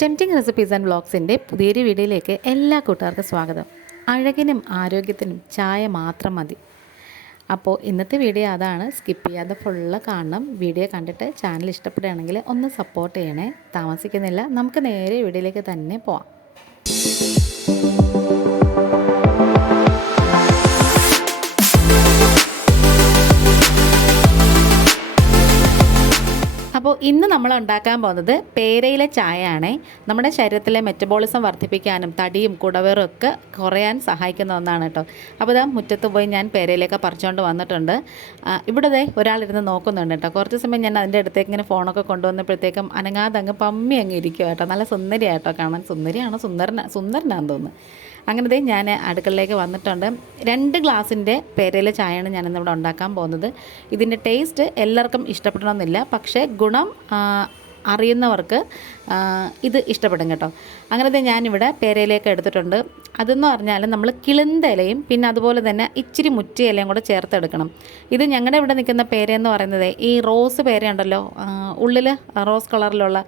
Tempting recipes and വ്ളോഗ്സിന്റെ പുതിയൊരു വീഡിയോയിലേക്ക് എല്ലാ കൂട്ടുകാർക്കും സ്വാഗതം. അഴകിനും ആരോഗ്യത്തിനും ചായ മാത്രം മതി. അപ്പോൾ ഇന്നത്തെ വീഡിയോ അതാണ്. സ്കിപ്പ് ചെയ്യാതെ ഫുള്ള് കാണണം. വീഡിയോ കണ്ടിട്ട് ചാനൽ ഇഷ്ടപ്പെടുകയാണെങ്കിൽ ഒന്ന് സപ്പോർട്ട് ചെയ്യണേ. താമസിക്കുന്നില്ല. നമുക്ക് നേരെ വീഡിയോയിലേക്ക് തന്നെ പോവാം. അപ്പോൾ ഇന്ന് നമ്മൾ ഉണ്ടാക്കാൻ പോകുന്നത് പേരയിലെ ചായ ആണേ നമ്മുടെ ശരീരത്തിലെ മെറ്റബോളിസം വർദ്ധിപ്പിക്കാനും തടിയും കുടവേറും ഒക്കെ കുറയാൻ സഹായിക്കുന്ന ഒന്നാണ് കേട്ടോ. അപ്പോൾ ഇതാ മുറ്റത്ത് പോയി ഞാൻ പേരയിലേക്ക് പറിച്ചുകൊണ്ട് വന്നിട്ടുണ്ട്. ഇവിടെ ദേ ഒരാളിരുന്ന് നോക്കുന്നുണ്ട് കേട്ടോ. കുറച്ച് സമയം ഞാൻ അതിന്റെ അടുത്തേക്ക് ഇങ്ങനെ ഫോണൊക്കെ കൊണ്ടുവന്നപ്പോഴത്തേക്കും അനങ്ങാതെ അങ്ങ് പമ്മി അങ്ങ് ഇരിക്കുക കേട്ടോ. നല്ല സുന്ദരിയായിട്ടോ കാണാൻ. സുന്ദരിയാണ് സുന്ദരന സുന്ദരനാണെന്ന് തോന്നുന്നു. അങ്ങനെ ദേ ഞാൻ അടുക്കളയിലേക്ക് വന്നിട്ടുണ്ട്. രണ്ട് ഗ്ലാസിന്റെ പേരയിലെ ചായയാണ് ഞാനിന്നിവിടെ ഉണ്ടാക്കാൻ പോകുന്നത്. ഇതിന്റെ ടേസ്റ്റ് എല്ലാവർക്കും ഇഷ്ടപ്പെടണമെന്നില്ല. പക്ഷേ ആ, അറിയുന്നവർക്ക് ഇത് ഇഷ്ടപ്പെടും കേട്ടോ. അങ്ങനെ ദേ ഞാനിവിടെ പേരയിലേക്ക് എടുത്തിട്ടുണ്ട്. അതെന്ന് പറഞ്ഞാൽ നമ്മൾ കിളിന്തലയും പിന്നെ അതുപോലെ തന്നെ ഇച്ചിരി മുറ്റി ഇലയും കൂടെ ചേർത്തെടുക്കണം. ഇത് ഞങ്ങളുടെ ഇവിടെ നിൽക്കുന്ന പേരയെന്ന് പറയുന്നത് ഈ റോസ് പേരയുണ്ടല്ലോ ഉള്ളിൽ റോസ് കളറിലുള്ള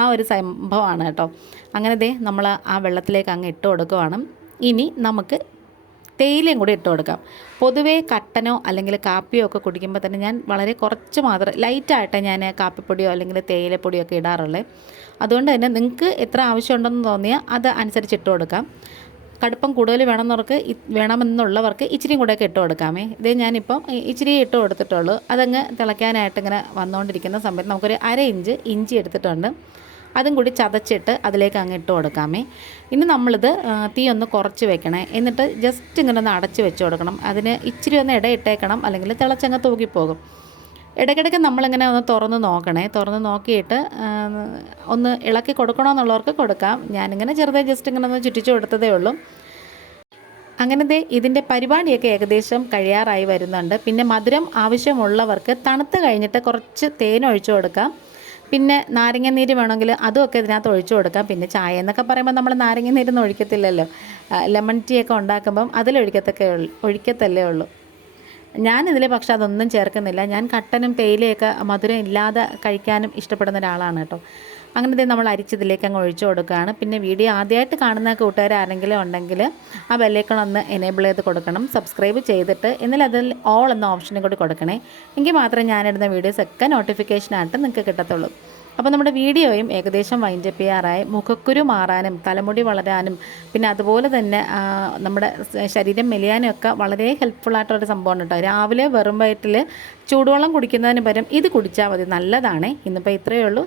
ആ ഒരു സംഭവമാണ് കേട്ടോ. അങ്ങനെ ദേ നമ്മൾ ആ വെള്ളത്തിലേക്ക് അങ്ങ് ഇട്ട് കൊടുക്കുവാണ്. ഇനി നമുക്ക് തേയിലയും കൂടി ഇട്ട് കൊടുക്കാം. പൊതുവേ കട്ടനോ അല്ലെങ്കിൽ കാപ്പിയോ ഒക്കെ കുടിക്കുമ്പോൾ തന്നെ ഞാൻ വളരെ കുറച്ച് മാത്രം ലൈറ്റായിട്ട് ഞാൻ കാപ്പിപ്പൊടിയോ അല്ലെങ്കിൽ തേയിലപ്പൊടിയോ ഒക്കെ ഇടാറുള്ളത് അതുകൊണ്ട് തന്നെ നിങ്ങൾക്ക് എത്ര ആവശ്യമുണ്ടെന്ന് തോന്നിയാൽ അത് അനുസരിച്ച് ഇട്ട് കൊടുക്കാം. കടുപ്പം കൂടുതൽ വേണമെന്നവർക്ക് വേണമെന്നുള്ളവർക്ക് ഇച്ചിരി കൂടെയൊക്കെ ഇട്ട് കൊടുക്കാമേ. ഇത് ഞാനിപ്പം ഇച്ചിരി ഇട്ട് കൊടുത്തിട്ടുള്ളൂ. അതങ്ങ് തിളയ്ക്കാനായിട്ട് ഇങ്ങനെ വന്നുകൊണ്ടിരിക്കുന്ന സമയത്ത് നമുക്കൊരു അര ഇഞ്ച് ഇഞ്ചി എടുത്തിട്ടുണ്ട്. അതും കൂടി ചതച്ചിട്ട് അതിലേക്ക് അങ്ങ് ഇട്ട് കൊടുക്കാമേ. ഇനി നമ്മളിത് തീ ഒന്ന് കുറച്ച് വെക്കണേ. എന്നിട്ട് ജസ്റ്റ് ഇങ്ങനെ ഒന്ന് അടച്ച് വെച്ച് കൊടുക്കണം. അതിന് ഇച്ചിരി ഒന്ന് ഇടയിട്ടേക്കണം അല്ലെങ്കിൽ തിളച്ചങ്ങ് തൂക്കിപ്പോകും ഇടയ്ക്കിടയ്ക്ക് നമ്മളിങ്ങനെ ഒന്ന് തുറന്ന് നോക്കണേ. തുറന്ന് നോക്കിയിട്ട് ഒന്ന് ഇളക്കി കൊടുക്കണമെന്നുള്ളവർക്ക് കൊടുക്കാം. ഞാനിങ്ങനെ ചെറുതായി ജസ്റ്റ് ഇങ്ങനെ ഒന്ന് ചുറ്റിച്ചു കൊടുത്തതേ ഉള്ളൂ. അങ്ങനത്തെ ഇതിന്റെ പരിപാടിയൊക്കെ ഏകദേശം കഴിയാറായി വരുന്നുണ്ട്. പിന്നെ മധുരം ആവശ്യമുള്ളവർക്ക് തണുത്ത് കഴിഞ്ഞിട്ട് കുറച്ച് തേൻ ഒഴിച്ചു കൊടുക്കാം. പിന്നെ നാരങ്ങ നീര് വേണമെങ്കിൽ അതുമൊക്കെ ഇതിനകത്ത് ഒഴിച്ചു കൊടുക്കാം. പിന്നെ ചായ എന്നൊക്കെ പറയുമ്പോൾ നമ്മൾ നാരങ്ങ നീരൊന്നും ഒഴിക്കത്തില്ലല്ലോ. ലെമൺ ടീ ഒക്കെ ഉണ്ടാക്കുമ്പം അതിലൊഴിക്കത്തൊക്കെ ഉള്ളൂ ഒഴിക്കത്തല്ലേ ഉള്ളൂ. ഞാനിതിൽ പക്ഷെ അതൊന്നും ചേർക്കുന്നില്ല. ഞാൻ കട്ടനും തേയിലയൊക്കെ മധുരം ഇല്ലാതെ കഴിക്കാനും ഇഷ്ടപ്പെടുന്ന ഒരാളാണ് കേട്ടോ. അങ്ങനെ ദേ നമ്മൾ അരിച്ചതിലേക്ക് അങ്ങ് ഒഴിച്ചു കൊടുക്കുകയാണ്. പിന്നെ വീഡിയോ ആദ്യമായിട്ട് കാണുന്ന കൂട്ടുകാർ ആരെങ്കിലും ഉണ്ടെങ്കിൽ ആ ബെല്ലേക്കൺ ഒന്ന് എനേബിൾ ചെയ്ത് കൊടുക്കണം. സബ്സ്ക്രൈബ് ചെയ്തിട്ട് എന്നാൽ അതിൽ ഓൾ എന്ന ഓപ്ഷനും കൂടി കൊടുക്കണേ. എങ്കിൽ മാത്രമേ ഞാനിടുന്ന വീഡിയോസ് ഒക്കെ നോട്ടിഫിക്കേഷനായിട്ട് നിങ്ങൾക്ക് കിട്ടത്തുള്ളൂ. അപ്പോൾ നമ്മുടെ വീഡിയോയും ഏകദേശം വൈൻഡപ്പ് ചെയ്യാറായി. മുഖക്കുരു മാറാനും തലമുടി വളരാനും പിന്നെ അതുപോലെ തന്നെ നമ്മുടെ ശരീരം മെലിയാനും ഒക്കെ വളരെ ഹെൽപ്ഫുൾ ആയിട്ടൊരു സംഭവമാണ് കേട്ടോ. രാവിലെ വെറും വയറ്റിൽ ചൂടുവെള്ളം കുടിക്കുന്നതിന് പകരം ഇത് കുടിച്ചാൽ മതി. നല്ലതാണേ. ഇന്നിപ്പോൾ ഇത്രയേ ഉള്ളൂ.